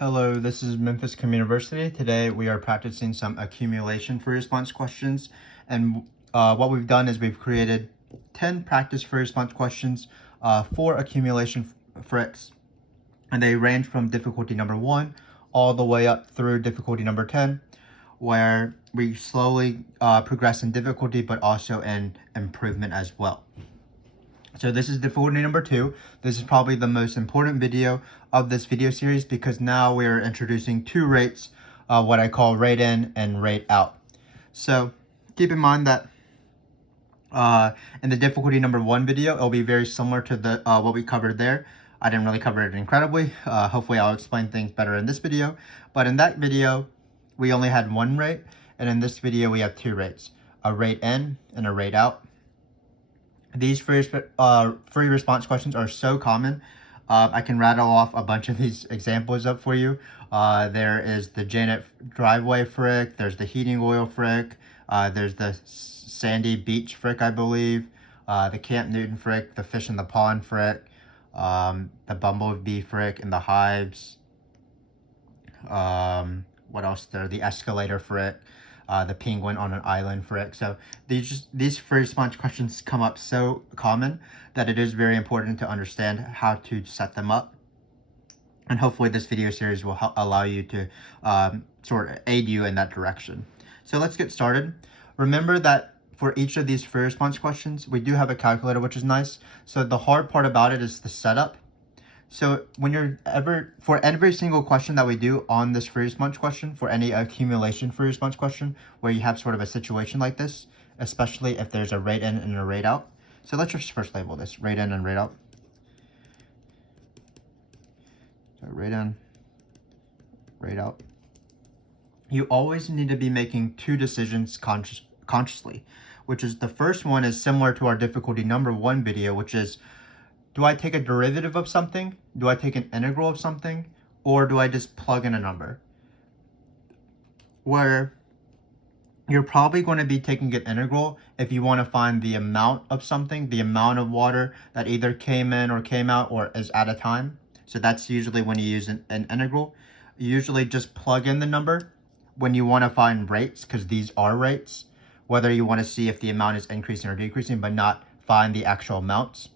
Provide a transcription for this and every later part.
Hello, this is Memphis Communiversity. Today we are practicing some accumulation free response questions, and what we've done is we've created 10 practice free response questions for accumulation fricks, and they range from difficulty number 1 all the way up through difficulty number 10, where we slowly progress in difficulty but also in improvement as well. So this is difficulty number 2. This is probably the most important video of this video series because now we're introducing two rates, what I call rate in and rate out. So keep in mind that in the difficulty number 1 video, it'll be very similar to the what we covered there. I didn't really cover it incredibly. Hopefully I'll explain things better in this video. But in that video, we only had one rate, and in this video we have two rates, a rate in and a rate out. These free response questions are so common. I can rattle off a bunch of these examples up for you. There is the Janet driveway frick, there's the heating oil frick, there's the sandy beach frick, I believe, the Camp Newton frick, the fish in the pond frick, the bumblebee frick in the hives. What else there? The escalator frick. The penguin on an island frick. So these free response questions come up so common that it is very important to understand how to set them up. And hopefully this video series will allow you to sort of aid you in that direction. So let's get started. Remember that for each of these free response questions, we do have a calculator, which is nice. So the hard part about it is the setup. So for every single question that we do on this free response question, for any accumulation free response question, where you have sort of a situation like this, especially if there's a rate in and a rate out. So let's just first label this, rate in and rate out. So rate in, rate out. You always need to be making two decisions consciously, which is the first one is similar to our difficulty number 1 video, which is, do I take a derivative of something? Do I take an integral of something? Or do I just plug in a number? Where you're probably going to be taking an integral if you want to find the amount of something, the amount of water that either came in or came out or is at a time. So that's usually when you use an integral. You usually just plug in the number when you want to find rates, because these are rates, whether you want to see if the amount is increasing or decreasing, but not find the actual amounts.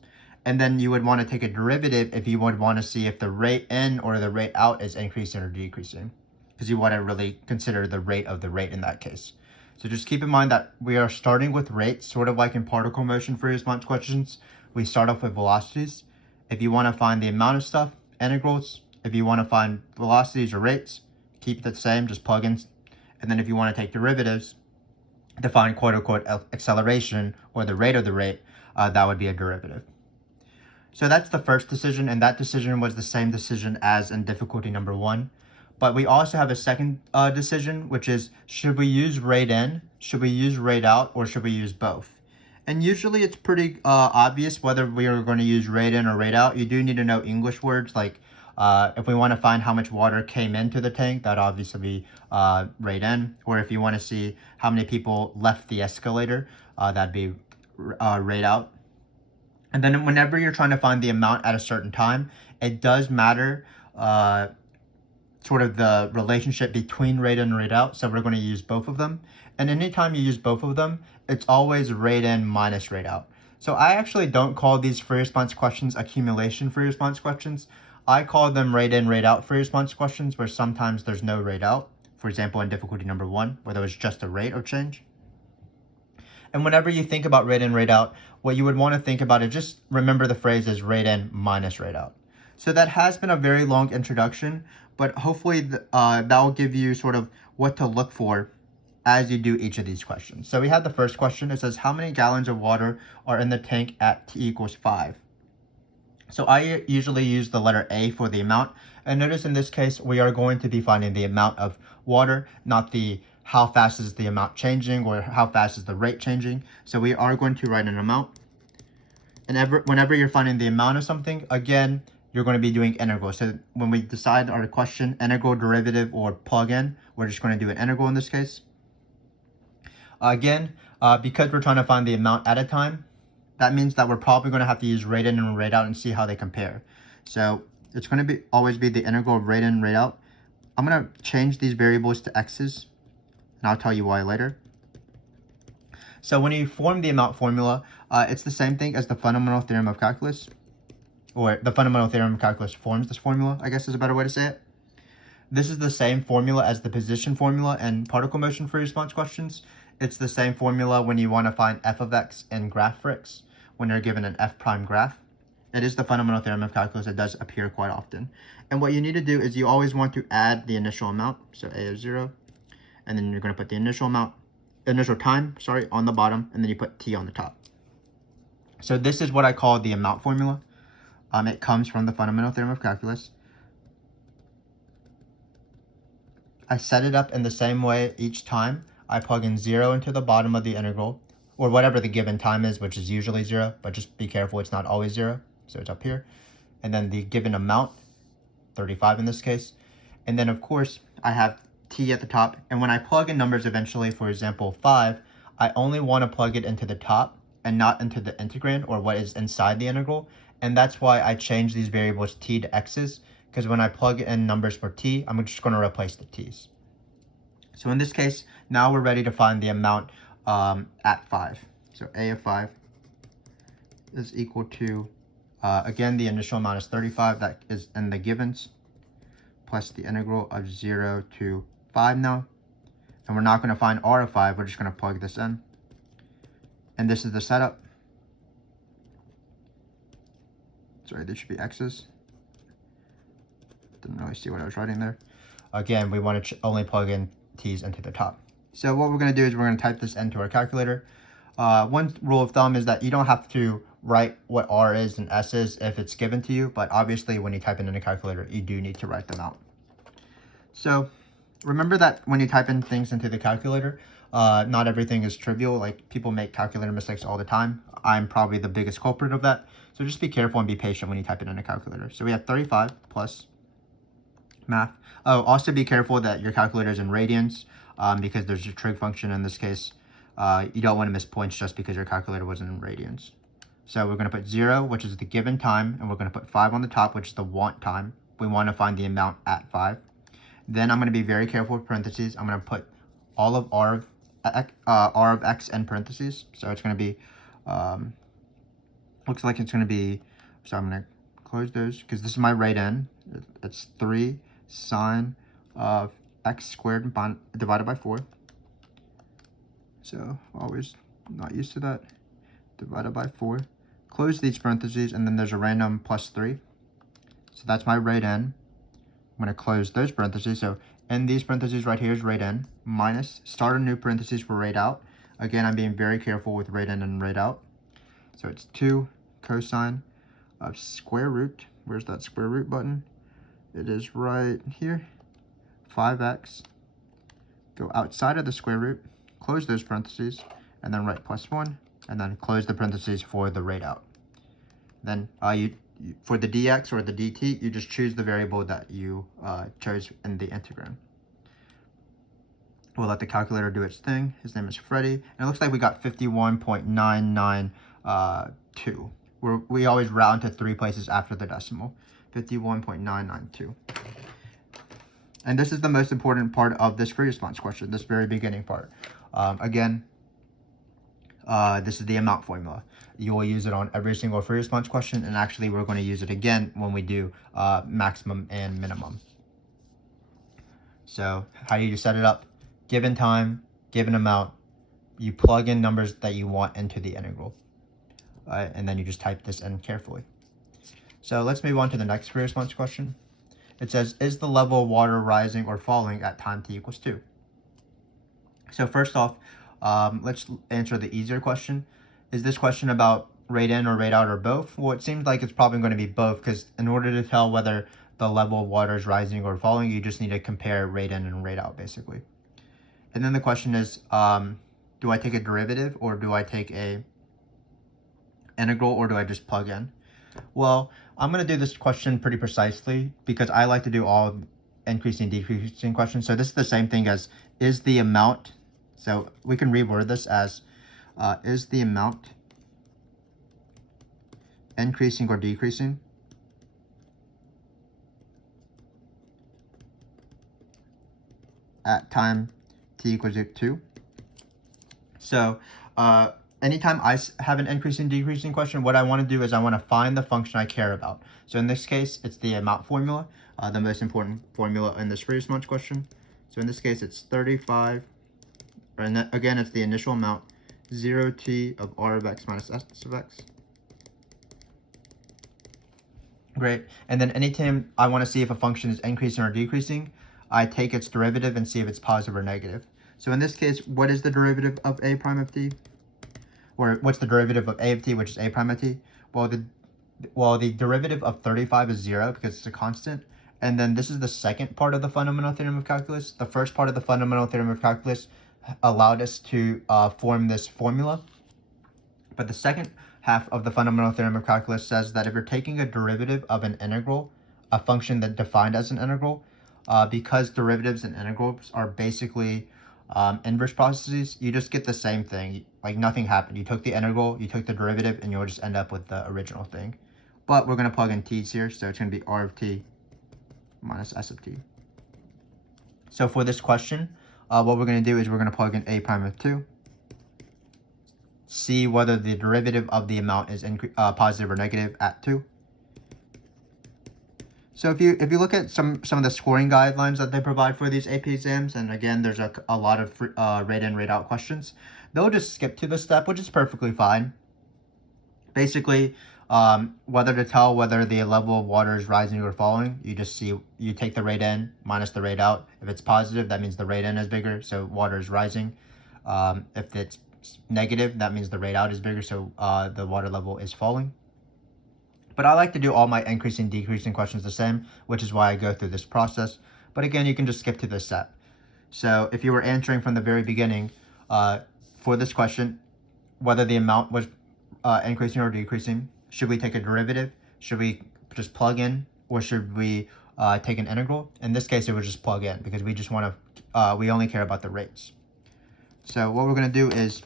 And then you would want to take a derivative if you would want to see if the rate in or the rate out is increasing or decreasing, because you want to really consider the rate of the rate in that case. So just keep in mind that we are starting with rates, sort of like in particle motion free response questions. We start off with velocities. If you want to find the amount of stuff, integrals. If you want to find velocities or rates, keep it the same, just plug in. And then if you want to take derivatives to find quote unquote acceleration or the rate of the rate, that would be a derivative. So that's the first decision, and that decision was the same decision as in difficulty number 1. But we also have a second decision, which is, should we use rate in, should we use rate out, or should we use both? And usually it's pretty obvious whether we are going to use rate in or rate out. You do need to know English words, like if we want to find how much water came into the tank, that obviously be rate in. Or if you want to see how many people left the escalator, that'd be rate out. And then whenever you're trying to find the amount at a certain time, it does matter sort of the relationship between rate in and rate out. So we're going to use both of them. And anytime you use both of them, it's always rate in minus rate out. So I actually don't call these free response questions accumulation free response questions. I call them rate in, rate out free response questions, where sometimes there's no rate out. For example, in difficulty number 1, where there was just a rate of change. And whenever you think about rate in, rate out, what you would want to think about is just remember the phrase is rate in minus rate out. So that has been a very long introduction, but hopefully that will give you sort of what to look for as you do each of these questions. So we have the first question. It says, how many gallons of water are in the tank at t equals 5? So I usually use the letter A for the amount. And notice in this case, we are going to be finding the amount of water, not the how fast is the amount changing or how fast is the rate changing. So we are going to write an amount. And whenever you're finding the amount of something, again, you're going to be doing integral. So when we decide our question, integral, derivative, or plug in, we're just going to do an integral in this case. Again, because we're trying to find the amount at a time, that means that we're probably going to have to use rate in and rate out and see how they compare. So it's going to always be the integral of rate in, rate out. I'm going to change these variables to x's, and I'll tell you why later. So when you form the amount formula, it's the same thing as the Fundamental Theorem of Calculus, or the Fundamental Theorem of Calculus forms this formula, I guess is a better way to say it. This is the same formula as the position formula and particle motion free response questions. It's the same formula when you want to find f of x in graph for x, when you're given an f prime graph. It is the Fundamental Theorem of Calculus. It does appear quite often. And what you need to do is you always want to add the initial amount, so a is 0, and then you're going to put the initial time, on the bottom, and then you put t on the top. So this is what I call the amount formula. It comes from the Fundamental Theorem of Calculus. I set it up in the same way each time. I plug in 0 into the bottom of the integral, or whatever the given time is, which is usually 0, but just be careful, it's not always 0, so it's up here. And then the given amount, 35 in this case. And then, of course, I have t at the top, and when I plug in numbers eventually, for example, 5, I only want to plug it into the top and not into the integrand, or what is inside the integral, and that's why I change these variables t to x's, because when I plug in numbers for t, I'm just going to replace the t's. So in this case, now we're ready to find the amount at 5. So a of 5 is equal to, again, the initial amount is 35, that is in the givens, plus the integral of 0 to 5 now. And we're not going to find r of 5, we're just going to plug this in. And this is the setup. Sorry, this should be x's. Didn't really see what I was writing there. Again, we want to only plug in t's into the top. So what we're going to do is we're going to type this into our calculator. One rule of thumb is that you don't have to write what r is and s is if it's given to you, but obviously when you type it in a calculator, you do need to write them out. So remember that when you type in things into the calculator, not everything is trivial. Like, people make calculator mistakes all the time. I'm probably the biggest culprit of that. So just be careful and be patient when you type it in a calculator. So we have 35 plus math. Oh, also be careful that your calculator is in radians, because there's a trig function in this case. You don't want to miss points just because your calculator wasn't in radians. So we're going to put 0, which is the given time, and we're going to put 5 on the top, which is the want time. We want to find the amount at 5. Then I'm going to be very careful with parentheses. I'm going to put all of r of x in parentheses. So it's going to be, looks like it's going to be, so I'm going to close those because this is my right end. It's 3 sine of x squared divided by 4. So always not used to that. Divided by 4. Close these parentheses, and then there's a random plus 3. So that's my right end. I'm going to close those parentheses. So in these parentheses right here is right in, minus, start a new parentheses for right out. Again, I'm being very careful with right in and right out. So it's 2 cosine of square root. Where's that square root button? It is right here. 5x. Go outside of the square root, close those parentheses, and then write plus 1, and then close the parentheses for the right out. Then for the dx or the dt, you just choose the variable that you chose in the integrand. We'll let the calculator do its thing. His name is Freddie, and it looks like we got 51.992. We always round to 3 places after the decimal. 51.992. And this is the most important part of this free response question, this very beginning part. Again, this is the amount formula. You will use it on every single free response question, and actually we're going to use it again when we do maximum and minimum. So how do you set it up? Given time, given amount, you plug in numbers that you want into the integral. And then you just type this in carefully. So let's move on to the next free response question. It says, is the level of water rising or falling at time t equals 2? So first off, let's answer the easier question. Is this question about rate in or rate out or both? Well, it seems like it's probably going to be both, because in order to tell whether the level of water is rising or falling, you just need to compare rate in and rate out, basically. And then the question is, do I take a derivative, or do I take a integral, or do I just plug in? Well, I'm going to do this question pretty precisely because I like to do all increasing, decreasing questions. So this is the same thing as, is the amount, so we can reword this as, is the amount increasing or decreasing? at time t equals 2. So anytime I have an increasing decreasing question, what I want to do is I want to find the function I care about. So in this case, it's the amount formula, the most important formula in this free response question. So in this case, it's 35, and again, it's the initial amount, 0t of r of x minus s of x. Great. And then anytime I want to see if a function is increasing or decreasing, I take its derivative and see if it's positive or negative. So in this case, what is the derivative of a prime of t? Or what's the derivative of a of t, which is a prime of t? Well, the derivative of 35 is 0 because it's a constant. And then this is the second part of the fundamental theorem of calculus. The first part of the fundamental theorem of calculus allowed us to form this formula. But the second half of the fundamental theorem of calculus says that if you're taking a derivative of an integral, a function that defined as an integral, because derivatives and integrals are basically inverse processes, you just get the same thing. Like nothing happened. You took the integral, you took the derivative, and you'll just end up with the original thing. But we're going to plug in t's here, so it's going to be r of t minus s of t. So for this question, what we're going to do is we're going to plug in a prime of 2. See whether the derivative of the amount is positive or negative at 2. So if you look at some of the scoring guidelines that they provide for these AP exams, and again, there's a lot of rate in, rate out questions, they'll just skip to this step, which is perfectly fine. Basically, whether to tell whether the level of water is rising or falling, you take the rate in minus the rate out. If it's positive, that means the rate in is bigger, so water is rising. If it's negative, that means the rate out is bigger, so the water level is falling. But I like to do all my increasing, decreasing questions the same, which is why I go through this process. But again, you can just skip to this step. So if you were answering from the very beginning for this question, whether the amount was increasing or decreasing, should we take a derivative? Should we just plug in? Or should we take an integral? In this case, it would just plug in because we just want to, we only care about the rates. So what we're going to do is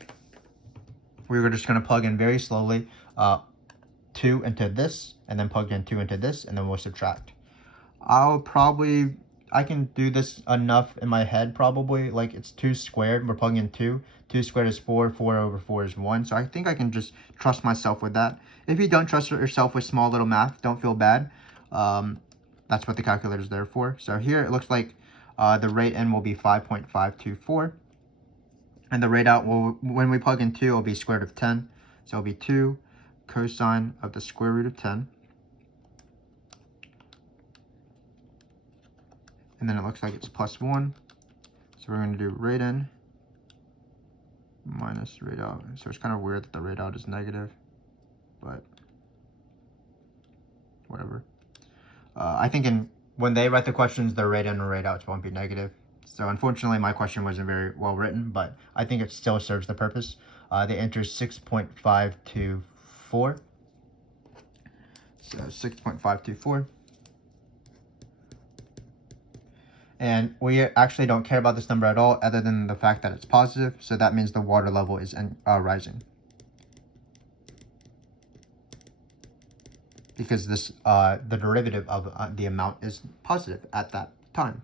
we're just going to plug in very slowly 2 into this, and then plug in 2 into this, and then we'll subtract. I can do this enough in my head probably. Like it's 2 squared, we're plugging in 2. 2 squared is 4, 4 over 4 is 1. So I think I can just trust myself with that. If you don't trust yourself with small little math, don't feel bad. That's what the calculator is there for. So here it looks like the rate in will be 5.524. And the rate out, when we plug in 2, it will be square root of 10. So it will be 2 cosine of the square root of 10. And then it looks like it's plus 1. So we're going to do rate in minus rate out. So it's kind of weird that the rate out is negative, but whatever. I think when they write the questions, their rate in and rate outs won't be negative. So unfortunately, my question wasn't very well written, but I think it still serves the purpose. The answer is 6.524. So 6.524. And we actually don't care about this number at all other than the fact that it's positive. So that means the water level is rising. Because this the derivative of the amount is positive at that time.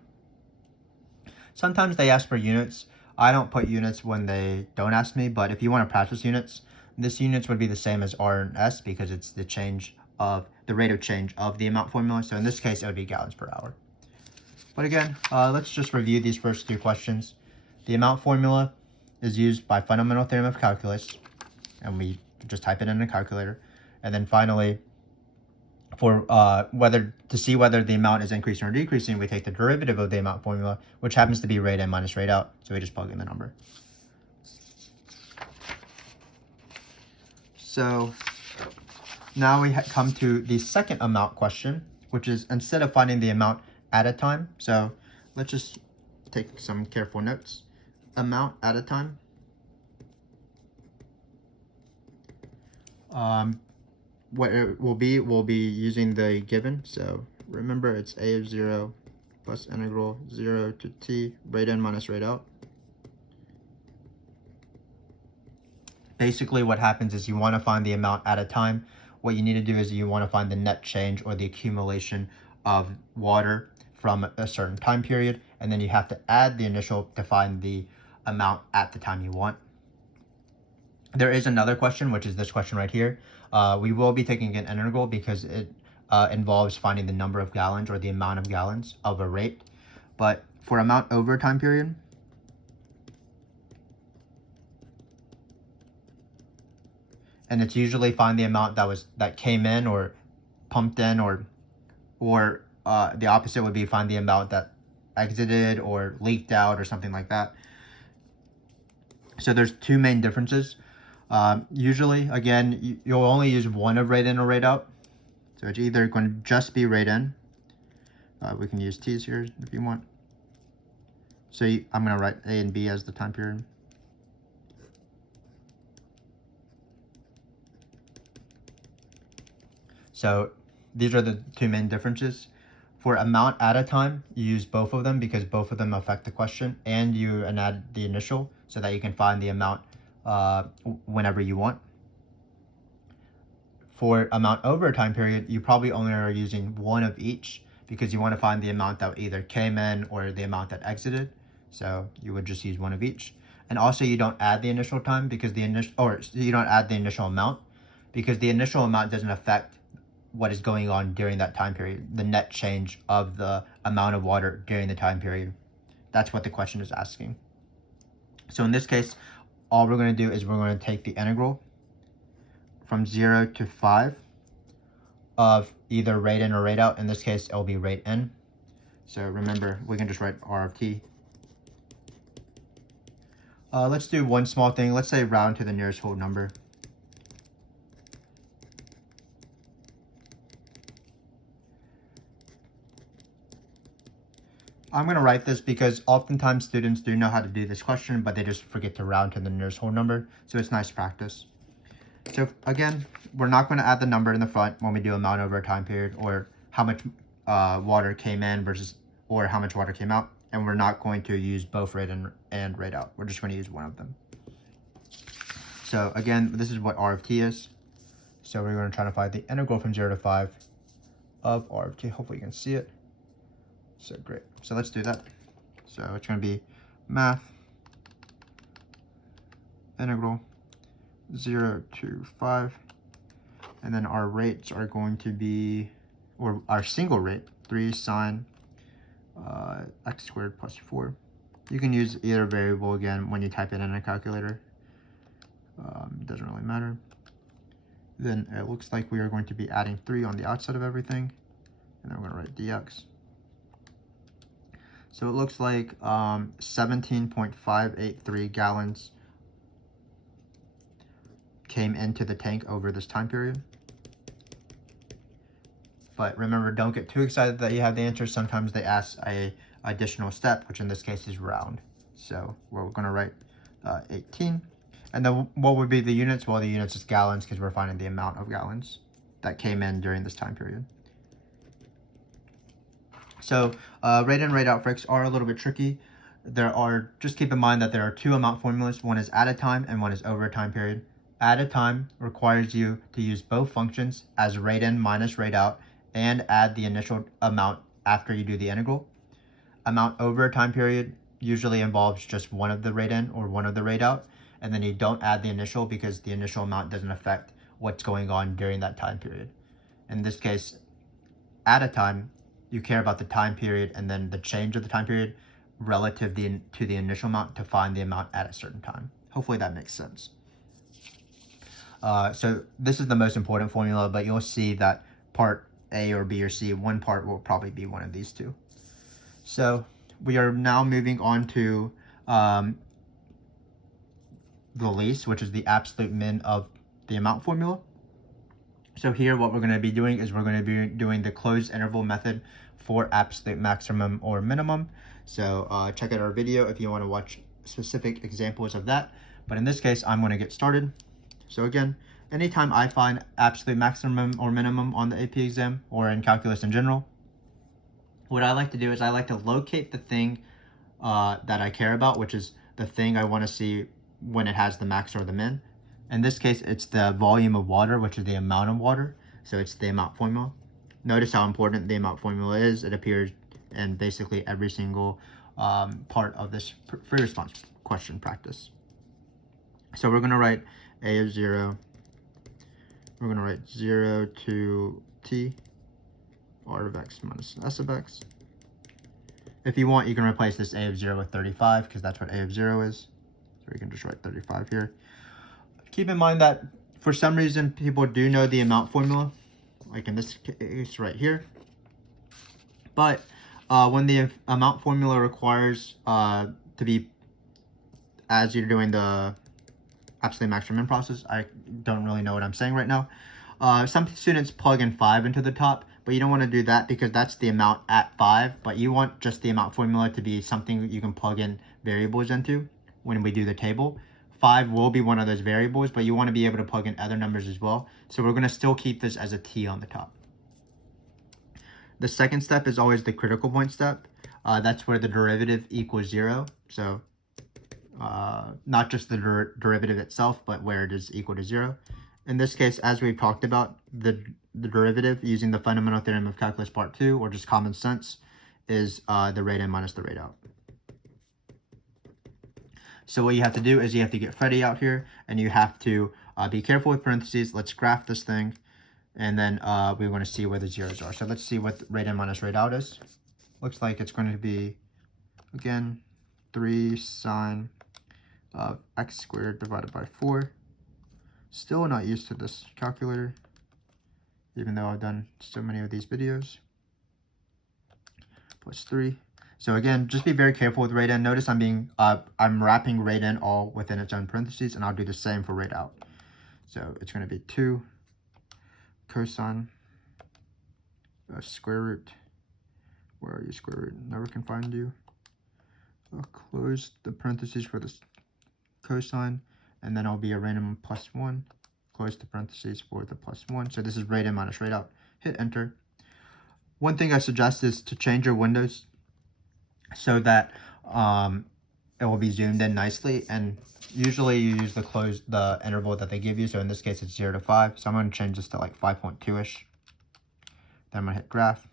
Sometimes they ask for units. I don't put units when they don't ask me, but if you want to practice units, this units would be the same as R and S because it's the change of the rate of change of the amount formula. So in this case, it would be gallons per hour. But again, let's just review these first 2 questions. The amount formula is used by Fundamental Theorem of Calculus, and we just type it in a calculator. And then finally, for to see whether the amount is increasing or decreasing, we take the derivative of the amount formula, which happens to be rate in minus rate out. So we just plug in the number. So now we come to the second amount question, which is instead of finding the amount at a time. So let's just take some careful notes. Amount at a time. What it will be, we'll be using the given. So remember, it's a of 0 plus integral 0 to t rate in minus rate out. Basically, what happens is you want to find the amount at a time. What you need to do is you want to find the net change or the accumulation of water from a certain time period, and then you have to add the initial to find the amount at the time you want. There is another question, which is this question right here. We will be taking an integral because it involves finding the number of gallons or the amount of gallons of a rate. But for amount over time period, and it's usually find the amount that came in or pumped in, or the opposite would be find the amount that exited or leaked out or something like that. So there's two main differences. Usually, again, you'll only use one of rate in or rate out. So it's either going to just be rate in. We can use T's here if you want. So I'm going to write A and B as the time period. So these are the two main differences. For amount at a time, you use both of them because both of them affect the question, and you add the initial so that you can find the amount whenever you want. For amount over a time period, you probably only are using one of each because you want to find the amount that either came in or the amount that exited. So you would just use one of each. And also you don't add the initial time because you don't add the initial amount because the initial amount doesn't affect what is going on during that time period, the net change of the amount of water during the time period. That's what the question is asking. So in this case, all we're going to do is we're going to take the integral from 0 to 5 of either rate in or rate out. In this case, it will be rate in. So remember, we can just write R of t. Let's do one small thing. Let's say round to the nearest whole number. I'm going to write this because oftentimes students do know how to do this question, but they just forget to round to the nearest whole number. So it's nice practice. So again, we're not going to add the number in the front when we do amount over a time period, or how much water came in or how much water came out. And we're not going to use both rate in and rate out. We're just going to use one of them. So again, this is what R of t is. So we're going to try to find the integral from 0 to 5 of R of t. Hopefully you can see it. So great. So let's do that. So it's going to be math integral 0 to 5. And then our rates are going to be, or our single rate, 3 sine x squared plus 4. You can use either variable again when you type it in a calculator. It doesn't really matter. Then it looks like we are going to be adding 3 on the outside of everything. And then we're going to write dx. So it looks like 17.583 gallons came into the tank over this time period. But remember, don't get too excited that you have the answer. Sometimes they ask a additional step, which in this case is round. So we're going to write 18. And then what would be the units? Well, the units is gallons because we're finding the amount of gallons that came in during this time period. So rate in, rate out FRQs are a little bit tricky. Just keep in mind that there are two amount formulas. One is at a time and one is over a time period. At a time requires you to use both functions as rate in minus rate out and add the initial amount after you do the integral. Amount over a time period usually involves just one of the rate in or one of the rate out, and then you don't add the initial because the initial amount doesn't affect what's going on during that time period. In this case, at a time, you care about the time period and then the change of the time period relative to the initial amount to find the amount at a certain time. Hopefully that makes sense. So this is the most important formula, but you'll see that part A or B or C, one part will probably be one of these two. So we are now moving on to the least, which is the absolute min of the amount formula. So here what we're going to be doing is we're going to be doing the closed interval method for absolute maximum or minimum. So check out our video if you want to watch specific examples of that. But in this case, I'm going to get started. So again, anytime I find absolute maximum or minimum on the AP exam or in calculus in general, what I like to do is I like to locate the thing that I care about, which is the thing I want to see when it has the max or the min. In this case, it's the volume of water, which is the amount of water. So it's the amount formula. Notice how important the amount formula is. It appears in basically every single part of this free response question practice. So we're going to write a of 0. We're going to write 0 to t r of x minus s of x. If you want, you can replace this a of 0 with 35 because that's what a of 0 is. So we can just write 35 here. Keep in mind that for some reason people do know the amount formula, like in this case right here. But when the amount formula requires to be, as you're doing the absolute maximum process, I don't really know what I'm saying right now. Some students plug in 5 into the top, but you don't want to do that because that's the amount at 5. But you want just the amount formula to be something you can plug in variables into when we do the table. 5 will be one of those variables, but you want to be able to plug in other numbers as well. So we're going to still keep this as a t on the top. The second step is always the critical point step. That's where the derivative equals 0. So not just the derivative itself, but where it is equal to 0. In this case, as we've talked about, the derivative using the Fundamental Theorem of Calculus Part 2, or just common sense, is the rate in minus the rate out. So what you have to do is you have to get Freddy out here, and you have to be careful with parentheses. Let's graph this thing, and then we're going to see where the zeros are. So let's see what rate in minus rate out is. Looks like it's going to be, again, 3 sine of x squared divided by 4. Still not used to this calculator, even though I've done so many of these videos. Plus 3. So again, just be very careful with rate in. Notice I'm wrapping rate in all within its own parentheses, and I'll do the same for rate out. So it's going to be 2 cosine of square root. Where are you, square root? Never can find you. I'll close the parentheses for this cosine, and then I'll be a random plus 1. Close the parentheses for the plus 1. So this is rate in minus rate out. Hit enter. One thing I suggest is to change your windows so that it will be zoomed in nicely, and usually you use the interval that they give you. So in this case it's 0 to 5. So I'm going to change this to like 5.2ish. Then I'm going to hit graph.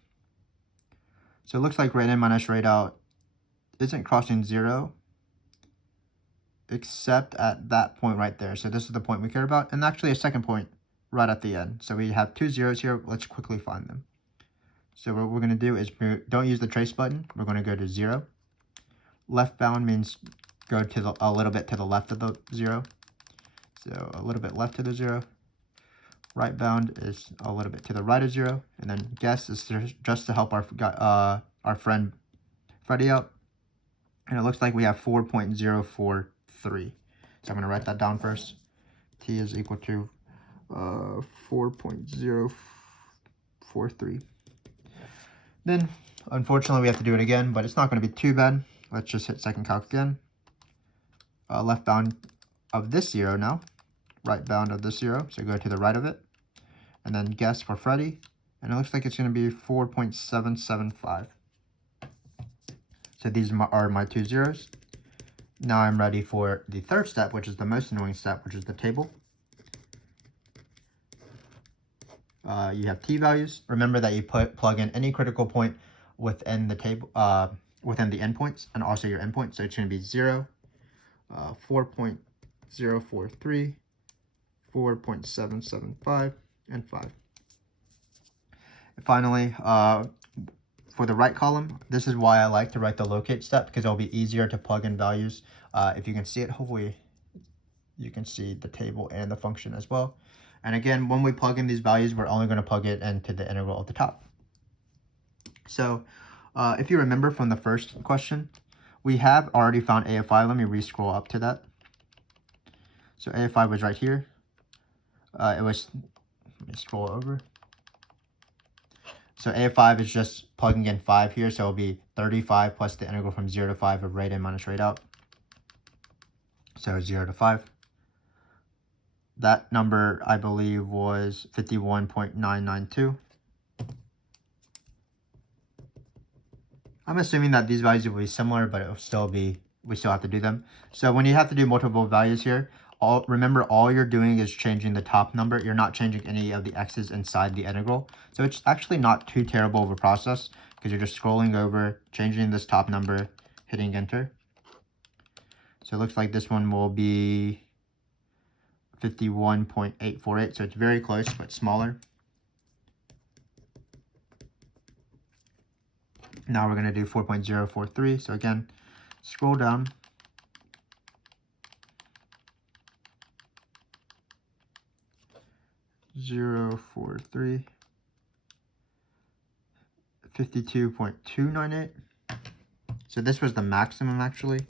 So it looks like rate in minus rate out isn't crossing 0 except at that point right there. So this is the point we care about, and actually a second point right at the end. So we have 2 zeros here. Let's quickly find them. So what we're going to do is don't use the trace button. We're going to go to 0. Left bound means go to a little bit to the left of the 0. So a little bit left to the 0. Right bound is a little bit to the right of 0. And then guess is just to help our friend Freddy out. And it looks like we have 4.043. So I'm going to write that down first. T is equal to 4.043. Then, unfortunately, we have to do it again, but it's not going to be too bad. Let's just hit second calc again. Left bound of this 0 now. Right bound of this 0. So go to the right of it. And then guess for Freddy. And it looks like it's going to be 4.775. So these are my 2 zeros. Now I'm ready for the third step, which is the most annoying step, which is the table. You have t values. Remember that you plug in any critical point within the table, within the endpoints, and also your endpoint. So it's going to be 0, 4.043, 4.775, and 5. And finally, for the right column, this is why I like to write the locate step, because it'll be easier to plug in values. If you can see it, hopefully you can see the table and the function as well. And again, when we plug in these values, we're only going to plug it into the integral at the top. So if you remember from the first question, we have already found a of 5. Let me re-scroll up to that. So a of 5 was right here. Let me scroll over. So a of 5 is just plugging in 5 here, so it'll be 35 plus the integral from 0 to 5 of rate in minus rate out. So 0 to 5. That number, I believe, was 51.992. I'm assuming that these values will be similar, but it will still be, we still have to do them. So when you have to do multiple values here, remember all you're doing is changing the top number. You're not changing any of the x's inside the integral. So it's actually not too terrible of a process. because you're just scrolling over, changing this top number, hitting enter. So it looks like this one will be 51.848, so it's very close, but smaller. Now we're going to do 4.043. So again, scroll down. Zero 4.3. 52.298. So this was the maximum actually.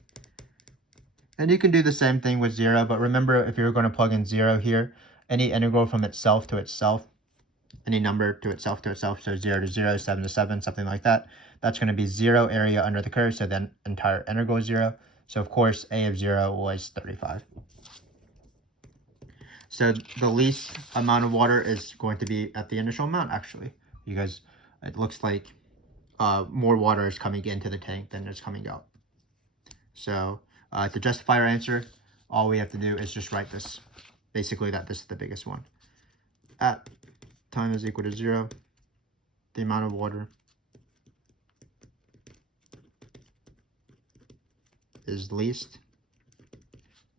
And you can do the same thing with 0, but remember, if you're going to plug in 0 here, any integral from itself to itself, any number to itself, so 0 to 0, 7 to 7, something like that, that's going to be 0 area under the curve, so then entire integral is 0. So of course, a of 0 was 35. So the least amount of water is going to be at the initial amount, actually, because it looks like more water is coming into the tank than is coming out. So to justify our answer, all we have to do is just write this, basically that this is the biggest one. At time is equal to 0, the amount of water is least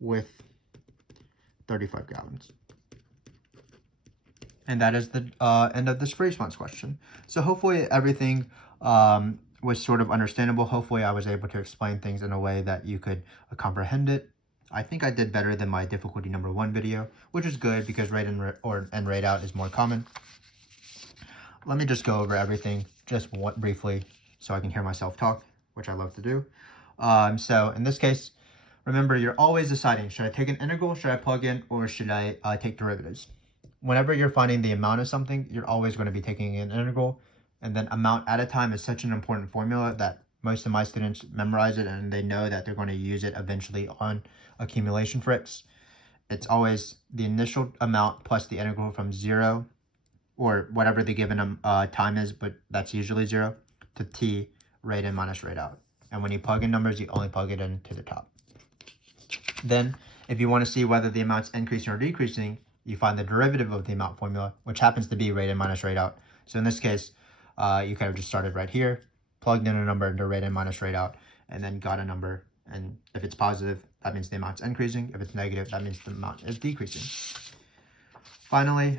with 35 gallons. And that is the end of this free response question. So hopefully everything was sort of understandable. Hopefully I was able to explain things in a way that you could comprehend it. I think I did better than my difficulty number 1 video, which is good because rate in and rate out is more common. Let me just go over everything just briefly so I can hear myself talk, which I love to do. So in this case, remember, you're always deciding, should I take an integral, should I plug in, or should I take derivatives? Whenever you're finding the amount of something, you're always going to be taking an integral. And then amount at a time is such an important formula that most of my students memorize it and they know that they're going to use it eventually on accumulation fricks. It's always the initial amount plus the integral from 0, or whatever the given time is, but that's usually 0, to t, rate in minus rate out. And when you plug in numbers, you only plug it in to the top. Then, if you want to see whether the amount's increasing or decreasing, you find the derivative of the amount formula, which happens to be rate in minus rate out. So in this case, you kind of just started right here, plugged in a number into rate in minus rate out, and then got a number. And if it's positive, that means the amount's increasing. If it's negative, that means the amount is decreasing. Finally,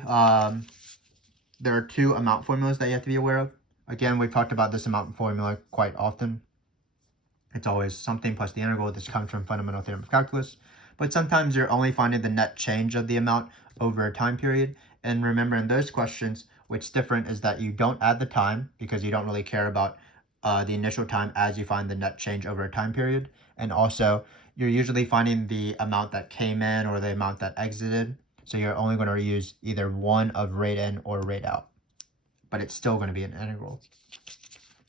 there are 2 amount formulas that you have to be aware of. Again, we've talked about this amount formula quite often. It's always something plus the integral. This comes from Fundamental Theorem of Calculus. But sometimes you're only finding the net change of the amount over a time period. And remember, in those questions, what's different is that you don't add the time because you don't really care about the initial time as you find the net change over a time period. And also, you're usually finding the amount that came in or the amount that exited. So you're only going to use either one of rate in or rate out. But it's still going to be an integral.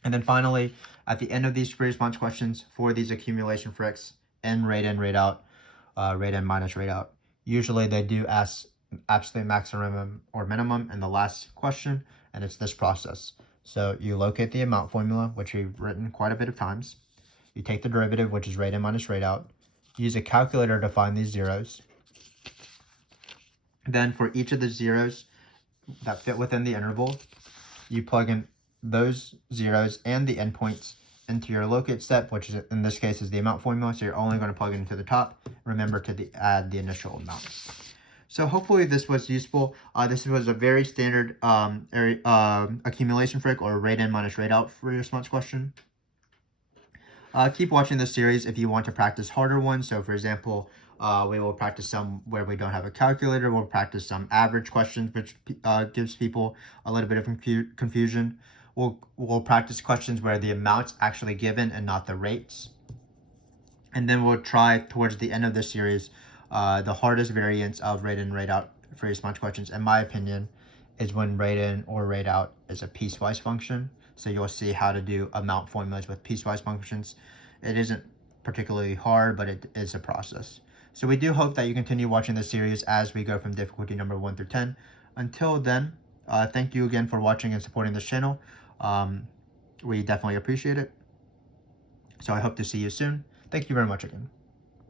And then finally, at the end of these free response questions for these accumulation fricks in, rate out, rate in minus rate out, usually they do ask absolute maximum or minimum in the last question, and it's this process. So you locate the amount formula, which we've written quite a bit of times. You take the derivative, which is rate in minus rate out. Use a calculator to find these zeros. Then for each of the zeros that fit within the interval, you plug in those zeros and the endpoints into your locate step, which is in this case is the amount formula. So you're only going to plug it into the top. Remember to add the initial amount. So hopefully this was useful. This was a very standard accumulation frick or rate in minus rate out free response question. Keep watching this series if you want to practice harder ones. So for example, we will practice some where we don't have a calculator. We'll practice some average questions, which gives people a little bit of confusion. We'll practice questions where the amount's actually given and not the rates. And then we'll try towards the end of this series, the hardest variants of rate in, rate out free response questions, in my opinion, is when rate in or rate out is a piecewise function. So you'll see how to do amount formulas with piecewise functions. It isn't particularly hard, but it is a process. So we do hope that you continue watching this series as we go from difficulty number 1 through 10. Until then, thank you again for watching and supporting this channel. We definitely appreciate it. So I hope to see you soon. Thank you very much again.